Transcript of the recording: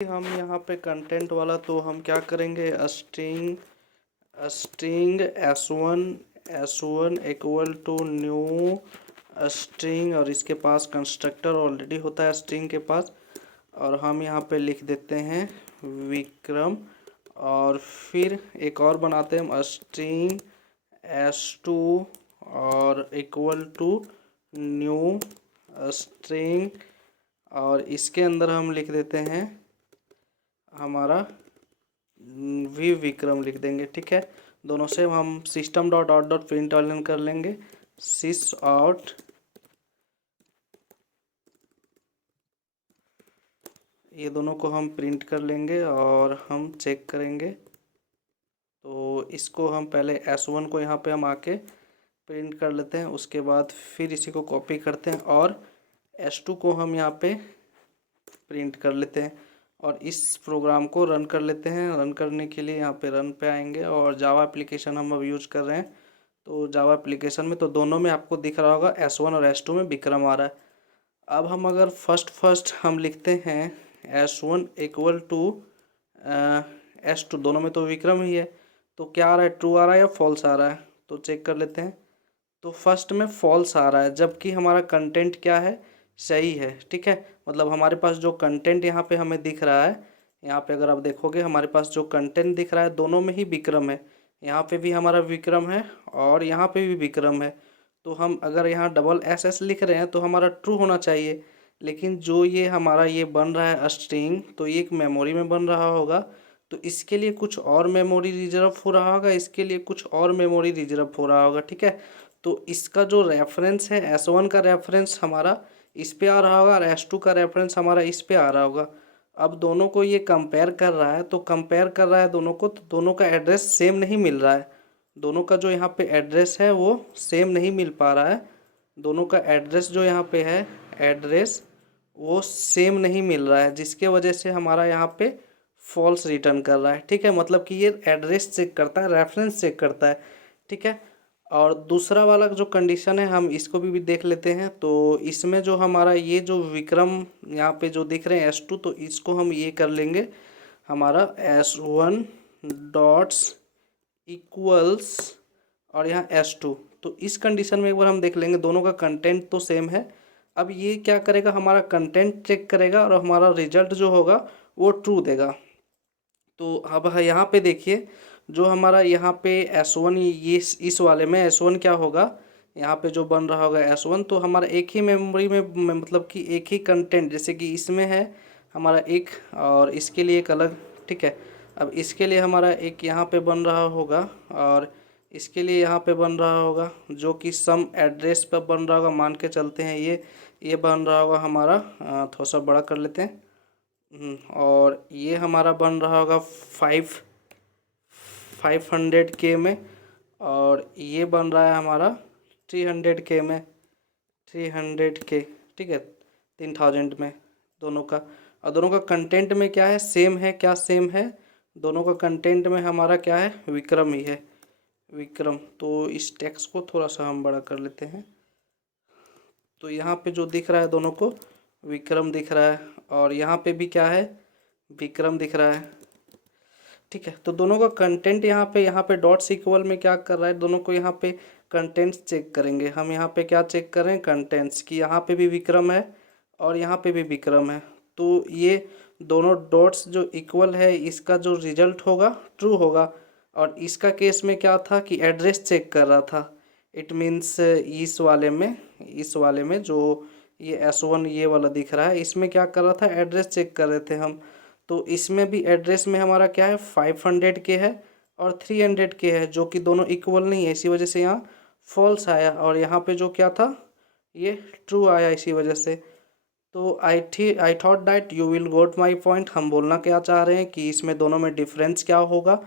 हम यहाँ पे कंटेंट वाला तो हम क्या करेंगे, string s1 equal to new string, और इसके पास कंस्ट्रक्टर ऑलरेडी होता है स्ट्रिंग के पास, और हम यहाँ पे लिख देते हैं विक्रम। और फिर एक और बनाते हैं हम स्ट्रिंग s2 और इक्वल टू न्यू स्ट्रिंग, और इसके अंदर हम लिख देते हैं हमारा विक्रम लिख देंगे। ठीक है, दोनों से हम system dot out dot print कर लेंगे, सिस आउट, ये दोनों को हम प्रिंट कर लेंगे और हम चेक करेंगे। तो इसको हम पहले s1 को यहाँ पे हम आके प्रिंट कर लेते हैं, उसके बाद फिर इसी को कॉपी करते हैं और s2 को हम यहाँ पे प्रिंट कर लेते हैं और इस प्रोग्राम को रन कर लेते हैं। रन करने के लिए यहाँ पे रन पे आएंगे और जावा एप्लीकेशन हम अब यूज कर रहे हैं। तो जावा एप्लीकेशन में तो दोनों में आपको दिख रहा होगा s1 और s2 में विक्रम आ रहा है। अब हम अगर फर्स्ट हम लिखते हैं s1 इक्वल टू s2, दोनों में तो विक्रम ही है, तो क्या आ रहा है, ट्रू आ रहा है या फॉल्स आ रहा है, तो चेक कर लेते हैं। तो फर्स्ट में फॉल्स आ रहा है, जबकि हमारा कंटेंट क्या है, सही है। ठीक है, मतलब हमारे पास जो कंटेंट यहाँ पे हमें दिख रहा है, यहाँ पे अगर आप देखोगे हमारे पास जो कंटेंट दिख रहा है दोनों में ही विक्रम है। यहाँ पे भी हमारा विक्रम है और यहाँ पे भी विक्रम है। तो हम अगर यहाँ डबल एस एस लिख रहे हैं तो हमारा ट्रू होना चाहिए, लेकिन जो ये हमारा ये बन रहा है स्ट्रिंग, तो ये एक मेमोरी में बन रहा होगा, तो इसके लिए कुछ और मेमोरी रिजर्व हो रहा होगा, इसके लिए कुछ और मेमोरी रिजर्व हो रहा होगा। ठीक है, तो इसका जो रेफरेंस है s1 का रेफरेंस हमारा इस पे आ रहा होगा और s2 का रेफरेंस हमारा इस पे आ रहा होगा। अब दोनों को ये कंपेयर कर रहा है, तो कंपेयर कर रहा है दोनों को, तो दोनों का एड्रेस सेम नहीं मिल रहा है। दोनों का जो यहाँ पे एड्रेस है वो सेम नहीं मिल पा रहा है। दोनों का एड्रेस जो यहाँ पे है, एड्रेस वो सेम नहीं मिल रहा है, जिसके वजह से हमारा यहाँ पे फॉल्स रिटर्न कर रहा है। ठीक है, मतलब कि ये एड्रेस चेक करता है, रेफरेंस चेक करता है। ठीक है, और दूसरा वाला जो कंडीशन है हम इसको भी देख लेते हैं। तो इसमें जो हमारा ये जो विक्रम यहाँ पे जो दिख रहे हैं s2, तो इसको हम ये कर लेंगे हमारा s1 डॉट्स इक्वल्स और यहाँ s2। तो इस कंडीशन में एक बार हम देख लेंगे, दोनों का कंटेंट तो सेम है। अब ये क्या करेगा, हमारा कंटेंट चेक करेगा और हमारा रिजल्ट जो होगा वो ट्रू देगा। तो अब यहाँ पे देखिए, जो हमारा यहाँ पे s1, ये इस वाले में s1 क्या होगा, यहाँ पे जो बन रहा होगा s1, तो हमारा एक ही मेमोरी में मतलब कि एक ही कंटेंट, जैसे कि इसमें है हमारा एक और इसके लिए एक अलग। ठीक है, अब इसके लिए हमारा एक यहाँ पे बन रहा होगा और इसके लिए यहाँ पे बन रहा होगा, जो कि सम एड्रेस पर बन रहा होगा, मान के चलते हैं ये बन रहा होगा हमारा, थोड़ा सा बड़ा कर लेते हैं, और ये हमारा बन रहा होगा 500K में, और ये बन रहा है हमारा 300K में, 300K। ठीक है, 3000 में दोनों का। और दोनों का कंटेंट में क्या है, सेम है, क्या सेम है, दोनों का कंटेंट में हमारा क्या है, विक्रम ही है, विक्रम। तो इस टेक्स्ट को थोड़ा सा हम बड़ा कर लेते हैं। तो यहाँ पे जो दिख रहा है दोनों को विक्रम दिख रहा है, और यहाँ पे भी क्या है, विक्रम दिख रहा है। ठीक है, तो दोनों का कंटेंट यहाँ पे डॉट इक्वल में क्या कर रहा है, दोनों को यहाँ पे कंटेंट्स चेक करेंगे हम। यहाँ पे क्या चेक कर रहे हैं, कंटेंट्स की, यहाँ पे भी विक्रम है और यहाँ पे भी विक्रम है। तो ये दोनों डॉट्स जो इक्वल है, इसका जो रिजल्ट होगा ट्रू होगा। और इसका केस में क्या था कि एड्रेस चेक कर रहा था। इट मीन्स इस वाले में जो ये s1 ये वाला दिख रहा है, इसमें क्या कर रहा था, एड्रेस चेक कर रहे थे हम। तो इसमें भी एड्रेस में हमारा क्या है, 500K है और 300K है, जो कि दोनों इक्वल नहीं है, इसी वजह से यहाँ फॉल्स आया। और यहाँ पे जो क्या था, ये ट्रू आया, इसी वजह से। तो I thought that you will got my point. हम बोलना क्या चाह रहे हैं कि इसमें दोनों में डिफरेंस क्या होगा,